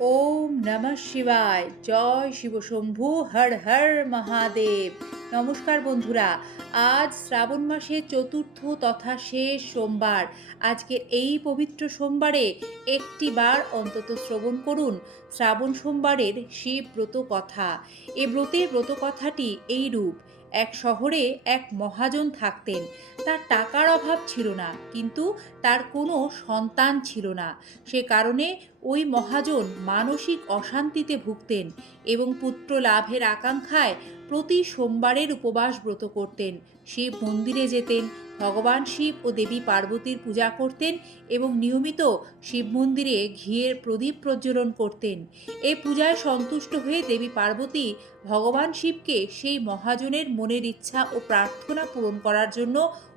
ওম নমঃ শিবায়। জয় শিবশম্ভু হর হর মহাদেব। নমস্কার বন্ধুরা, আজ শ্রাবণ মাসের চতুর্থ তথা শেষ সোমবার। আজকের এই পবিত্র সোমবারে একটি বার অন্তত শ্রবণ করুন, শ্রাবণ সোমবারের শিব ব্রত কথা এ ব্রতের ব্রত কথাটি এই রূপ এক শহরে এক মহাজন থাকতেন। তার টাকার অভাব ছিল না, কিন্তু তার কোনো সন্তান ছিল না। সে কারণে ওই মহাজন মানসিক অশান্তিতে ভুগতেন এবং পুত্র লাভের আকাঙ্ক্ষায় প্রতি সোমবারের উপবাস ব্রত করতেন। শিব মন্দিরে যেতেন, ভগবান শিব ও দেবী পার্বতীর পূজা করতেন এবং নিয়মিত শিব মন্দিরে ঘিয়ের প্রদীপ প্রজ্বলন করতেন। এই পূজায় সন্তুষ্ট হয়ে দেবী পার্বতী ভগবান শিবকে সেই মহাজনের মনের ইচ্ছা ও প্রার্থনা পূরণ করার জন্য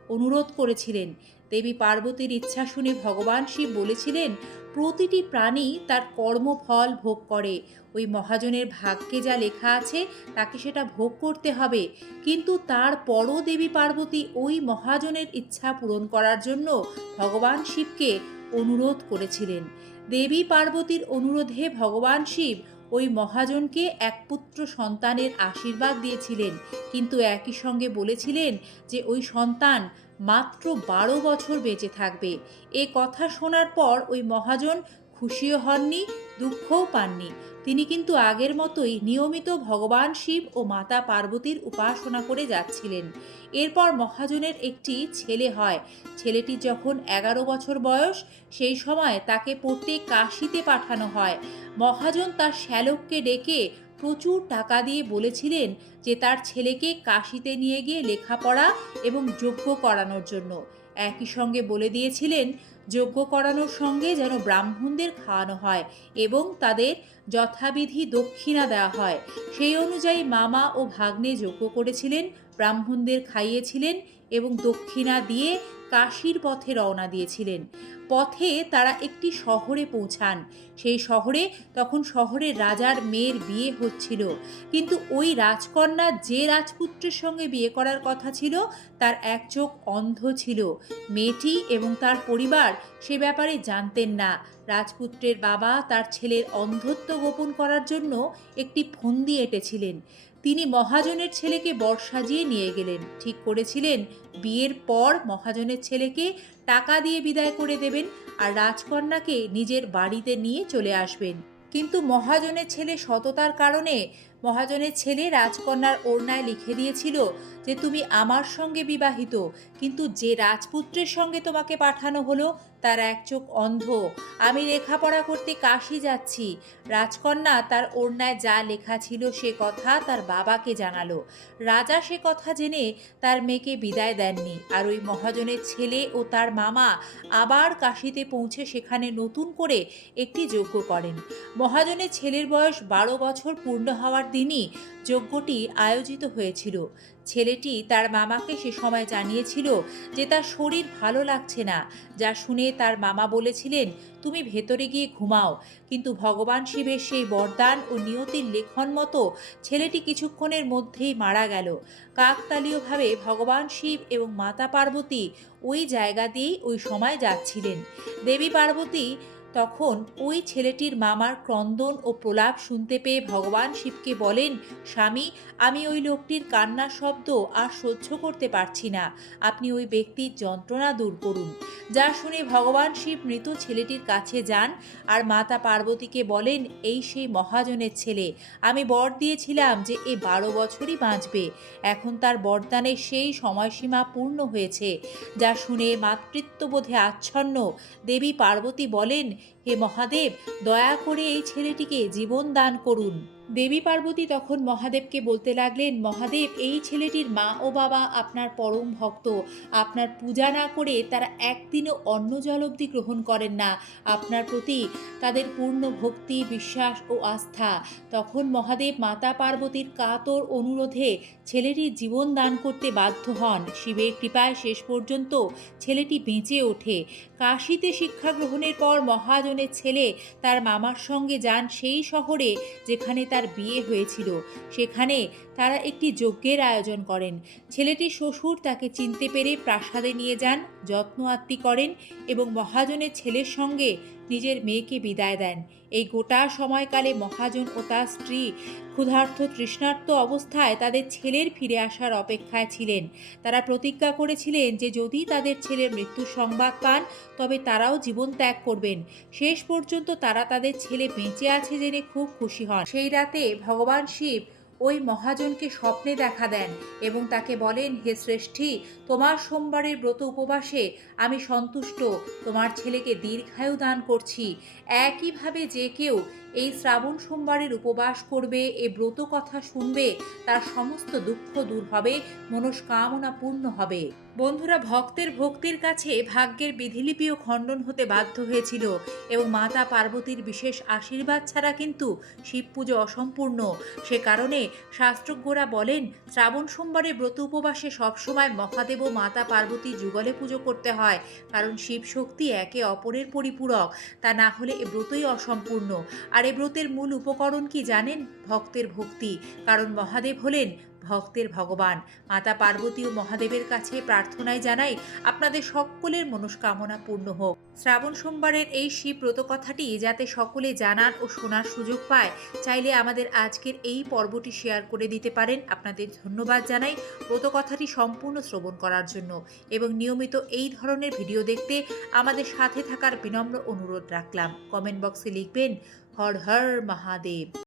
অনুরোধ করেছিলেন। দেবী পার্বতীর ইচ্ছা শুনে ভগবান শিব বলেছিলেন প্রতিটি প্রাণী তার কর্মফল ভোগ করে। ওই মহাজনের ভাগ্যে যা লেখা আছে, তাকে সেটা ভোগ করতে হবে। কিন্তু তার তারপরও দেবী পার্বতী ওই মহাজনের ইচ্ছা পূরণ করার জন্য ভগবান শিবকে অনুরোধ করেছিলেন। দেবী পার্বতীর অনুরোধে ভগবান শিব ওই মহাজনকে এক পুত্র সন্তানের আশীর্বাদ দিয়েছিলেন। কিন্তু একই সঙ্গে বলেছিলেন যে, ওই সন্তান মাত্র বারো বছর বেঁচে থাকবে। এ কথা শোনার পর ওই মহাজন খুশিও হননি, দুঃখও পাননি। তিনি কিন্তু আগের মতোই নিয়মিত ভগবান শিব ও মাতা পার্বতীর উপাসনা করে যাচ্ছিলেন। এরপর মহাজনের একটি ছেলে হয়। ছেলেটি যখন এগারো বছর বয়স, সেই সময় তাকে পড়তে কাশিতে পাঠানো হয়। মহাজন তার শ্যালককে ডেকে প্রচুর টাকা দিয়ে বলেছিলেন যে তার ছেলেকে কাশিতে নিয়ে গিয়ে লেখাপড়া এবং যজ্ঞ করানোর জন্য। একই সঙ্গে বলে দিয়েছিলেন, যজ্ঞ করানোর সঙ্গে যেন ব্রাহ্মণদের খাওয়ানো হয় এবং তাদের যথাবিধি দক্ষিণা দেওয়া হয়। সেই অনুযায়ী মামা ও ভাগ্নে যজ্ঞ করেছিলেন, ব্রাহ্মণদের খাইয়েছিলেন এবং দক্ষিণা দিয়ে কাশির পথে রওনা দিয়েছিলেন। পথে তারা একটি শহরে পৌঁছান। সেই শহরে তখন শহরের রাজার মেয়ের বিয়ে হচ্ছিল। কিন্তু ওই রাজকন্যা যে রাজপুত্রের সঙ্গে বিয়ে করার কথা ছিল, তার এক চোখ অন্ধ ছিল। মেয়েটি এবং তার পরিবার সে ব্যাপারে জানতেন না। রাজপুত্রের বাবা তার ছেলের অন্ধত্ব গোপন করার জন্য একটি ফন্দি এঁটেছিলেন। তিনি মহাজনের ছেলেকে বর সাজিয়ে নিয়ে গেলেন। ঠিক করেছিলেন। বিয়ের পর মহাজনের ছেলেকে টাকা দিয়ে বিদায় করে দেবেন আর রাজকন্যাকে নিজের বাড়িতে নিয়ে চলে আসবেন। কিন্তু মহাজনের ছেলে সততার কারণে মহাজনের ছেলে রাজকন্যার ওড়নায় লিখে দিয়েছিল যে তুমি আমার সঙ্গে বিবাহিত, কিন্তু যে রাজপুত্রের সঙ্গে তোমাকে পাঠানো হলো তার এক চোখ অন্ধ। আমি লেখাপড়া করতে কাশি যাচ্ছি। রাজকন্যা তার ওড়নায় যা লেখা ছিল সে কথা তার বাবাকে জানালো। রাজা সে কথা জেনে তার মেয়েকে বিদায় দেননি আর ওই মহাজনের ছেলে ও তার মামা আবার কাশিতে পৌঁছে সেখানে নতুন করে একটি যজ্ঞ করেন। মহাজনের ছেলের বয়স বারো বছর পূর্ণ হওয়ার দিনই যজ্ঞটি আয়োজিত হয়েছিল। ছেলেটি তার মামাকে সে সময় জানিয়েছিল যে তার শরীর ভালো লাগছে না, যা শুনে তার মামা বলেছিলেন, তুমি ভেতরে গিয়ে ঘুমাও। কিন্তু ভগবান শিবের সেই বরদান ও নিয়তির লেখন মতো ছেলেটি কিছুক্ষণের মধ্যেই মারা গেল। কাকতালীয়ভাবে ভগবান শিব এবং মাতা পার্বতী ওই জায়গা দিয়েই ওই সময় যাচ্ছিলেন। দেবী পার্বতী তখন ওই ছেলেটির মামার ক্রন্দন ও প্রলাপ শুনতে পেয়ে ভগবান শিবকে বলেন, স্বামী, আমি ওই লোকটির কান্নার শব্দ আর সহ্য করতে পারছি না। আপনি ওই ব্যক্তির যন্ত্রণা দূর করুন যা শুনে ভগবান শিব মৃত ছেলেটির কাছে যান আর মাতা পার্বতীকে বলেন, এই সেই মহাজনের ছেলে। আমি বর দিয়েছিলাম যে এ বারো বছরই বাঁচবে। এখন তার বরদানের সেই সময়সীমা পূর্ণ হয়েছে যা শুনে মাতৃত্ববোধে আচ্ছন্ন দেবী পার্বতী বলেন হে মহাদেব দয়া করে এই ছেলেটিকে জীবন দান করুন। দেবী পার্বতী তখন মহাদেবকে বলতে লাগলেন, মহাদেব, এই ছেলেটির মা ও বাবা আপনার পরম ভক্ত। আপনার পূজা না করে তারা একদিনও অন্ন জল অবধি গ্রহণ করেন না। আপনার প্রতি তাদের পূর্ণ ভক্তি, বিশ্বাস ও আস্থা। তখন মহাদেব মাতা পার্বতীর কাতর অনুরোধে ছেলেটির জীবন দান করতে বাধ্য হন। শিবের কৃপায় শেষ পর্যন্ত ছেলেটি বেঁচে ওঠে। কাশিতে শিক্ষা গ্রহণের পর মহাজনের ছেলে তার মামার সঙ্গে যান সেই শহরে যেখানে তার বিয়ে হয়েছিল। সেখানে তারা একটি যজ্ঞের আয়োজন করেন। ছেলেটির শ্বশুর তাকে চিনতে পেরে প্রাসাদে নিয়ে যান। যত্ন আত্মি করেন এবং মহাজনের ছেলের সঙ্গে নিজের মেয়েকে বিদায় দেন। এই গোটা সময়কালে মহাজন ও তার স্ত্রী ক্ষুধার্ত তৃষ্ণার্ত অবস্থায় তাদের ছেলের ফিরে আসার অপেক্ষায় ছিলেন। তারা প্রতিজ্ঞা করেছিলেন যে যদি তাদের ছেলের মৃত্যুর সংবাদ পান, তবে তারাও জীবন ত্যাগ করবেন। শেষ পর্যন্ত তারা তাদের ছেলে বেঁচে আছে জেনে খুব খুশি হন। সেই রাতে ভগবান শিব ওই মহাজনকে স্বপ্নে দেখা দেন এবং তাকে বলেন, হে শ্রেষ্ঠী, তোমার সোমবারের ব্রত উপবাসে আমি সন্তুষ্ট। তোমার ছেলেকে দীর্ঘায়ু দান করছি। একইভাবে যে কেউ এই শ্রাবণ সোমবারের উপবাস করবে, এ ব্রত কথা শুনবে, তার সমস্ত দুঃখ দূর হবে, মনস্কামনা পূর্ণ হবে। বন্ধুরা ভক্তের ভক্তির কাছে ভাগ্যের বিধিলিপিও খণ্ডন হতে বাধ্য হয়েছিল এবং মাতা পার্বতীর বিশেষ আশীর্বাদ ছাড়া কিন্তু শিব পুজো অসম্পূর্ণ। সে কারণে শাস্ত্রজ্ঞরা বলেন, শ্রাবণ সোমবারে ব্রত উপবাসে সবসময় মহাদেব ও মাতা পার্বতী যুগলে পুজো করতে হয়, কারণ শিব শক্তি একে অপরের পরিপূরক, তা না হলে এ ব্রতই অসম্পূর্ণ। আর এ ব্রতের মূল উপকরণ কি জানেন? ভক্তের ভক্তি। কারণ মহাদেব হলেন ভক্তের ভগবান। মাতা পার্বতী ও মহাদেবের কাছে প্রার্থনায় জানাই আপনাদের সকলের মনস্কামনা পূর্ণ হোক। শ্রাবণ সোমবারের এই শিব ব্রত কথাটি যাতে সকলে জানার ও শোনার সুযোগ পায়, চাইলে আমাদের আজকের এই পর্বটি শেয়ার করে দিতে পারেন। আপনাদের ধন্যবাদ জানাই ব্রত কথাটি সম্পূর্ণ শ্রবণ করার জন্য এবং নিয়মিত এই ধরনের ভিডিও দেখতে আমাদের সাথে থাকার বিনম্র অনুরোধ রাখলাম। কমেন্ট বক্সে লিখবেন, হর হর মহাদেব।